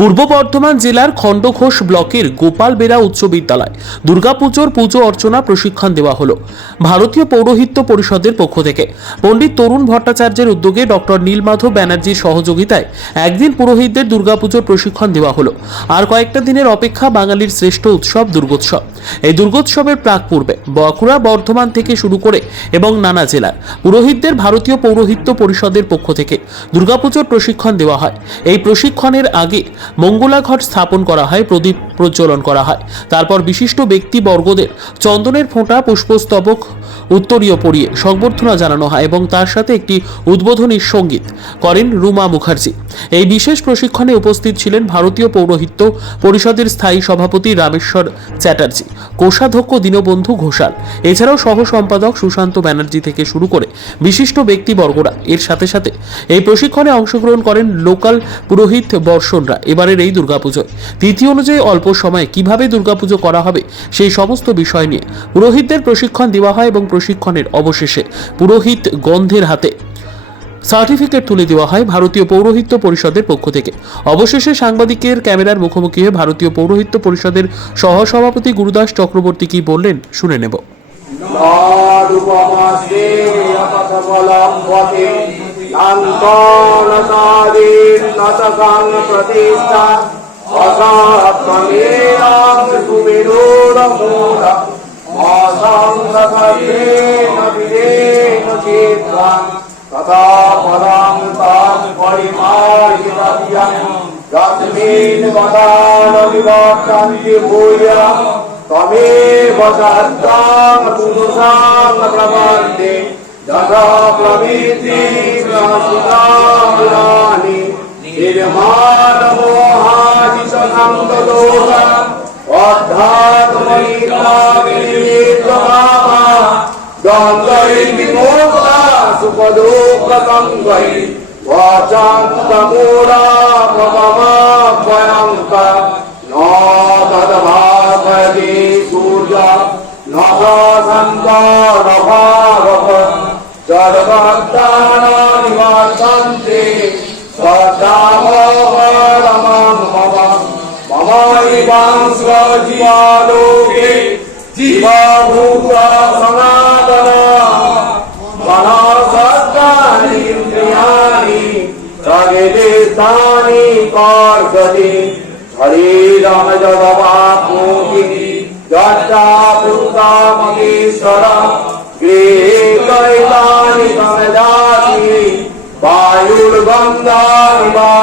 পূর্ব বর্ধমান জেলার খণ্ডঘোষ ব্লকের গোপালবেড়া উচ্চ বিদ্যালয় দুর্গাপুজোর পুজো অর্চনা প্রশিক্ষণ দেওয়া হলো ভারতীয় পৌরোহিত্য পরিষদের পক্ষ থেকে। পণ্ডিত তরুণ ভট্টাচার্যের উদ্যোগে ডক্টর নীলমাধব ব্যানার্জির সহযোগিতায় একদিন পুরোহিতদের দুর্গাপুজোর প্রশিক্ষণ দেওয়া হলো। আর কয়েকটা দিনের অপেক্ষা বাঙালির শ্রেষ্ঠ উৎসব দুর্গোৎসব। এই দুর্গোৎসবের প্রাক পূর্বে বাঁকুড়া, বর্ধমান থেকে শুরু করে এবং নানা জেলার পুরোহিতদের ভারতীয় পৌরোহিত্য পরিষদের পক্ষ থেকে দুর্গাপুজোর প্রশিক্ষণ দেওয়া হয়। এই প্রশিক্ষণের আগে মঙ্গলা ঘট স্থাপন করা হয়, প্রদীপ প্রজ্বলন করা হয়। তারপর বিশিষ্ট ব্যক্তিবর্গদের চন্দনের ফোঁটা, পুষ্পস্তবক, উত্তরীয় পরিয়ে সংবর্ধনা জানানো হয় এবং তার সাথে একটি উদ্বোধনী সঙ্গীত করেন রুমা মুখার্জি। এই বিশেষ প্রশিক্ষণে উপস্থিত ছিলেন ভারতীয় পৌরোহিত্য পরিষদের স্থায়ী সভাপতি রামেশ্বর চ্যাটার্জি, কোষাধ্যক্ষ দীনবন্ধু ঘোষাল, এছাড়াও সহ সম্পাদক সুশান্ত ব্যানার্জি থেকে শুরু করে বিশিষ্ট ব্যক্তিবর্গরা। এর সাথে সাথে এই প্রশিক্ষণে অংশগ্রহণ করেন লোকাল পুরোহিত বর্ষণরা। এবারের এই দুর্গাপুজোয় তিথি অনুযায়ী অল্প সময়ে কিভাবে দুর্গাপুজো করা হবে সেই সমস্ত বিষয় নিয়ে পুরোহিতদের প্রশিক্ষণ দেওয়া হয় এবং প্রশিক্ষণের অবশেষে পুরোহিত গন্ধের হাতে সার্টিফিকেট তুলে দেওয়া হয় ভারতীয় পৌরোহিত্য পরিষদের পক্ষ থেকে। অবশেষে সাংবাদিকের ক্যামেরার মুখোমুখি হয়ে ভারতীয় পৌরোহিত্য পরিষদের সহসভাপতি গুরুদাস চক্রবর্তী কি বললেন শুনে নেব। तथा पदं तां परिमार्गितव्यं यस्मिन् वदानविवर्तन्ति भूयः तमेव सत्तां पुरुषां प्रपद्ये यथा प्रवृत्तिर्नाशितानि निर्माणमोहादिसङ्गदोषः अध्यात्मनिकाविनिर्गमाः द्वन्द्वैर्विमोक्ता सुखदुःखसङ्गै वाचान्तमूढा भगवाभयङ्क न तद्भावयति सूर्य न सन्तो न भावः सर्वभक्तानां निवर्तन्ते सदामोहरमं मम ममैवांस्वजीवालोके जीवभूता सनातना मनसत्तानीन्द्रियाणि सगेदेशानि कार्गति शरीरं यदवाप्नोति यच्चाप्युक्तमगीश्वर गृहे कैतानि समजाति वायुर्गन्धानि वा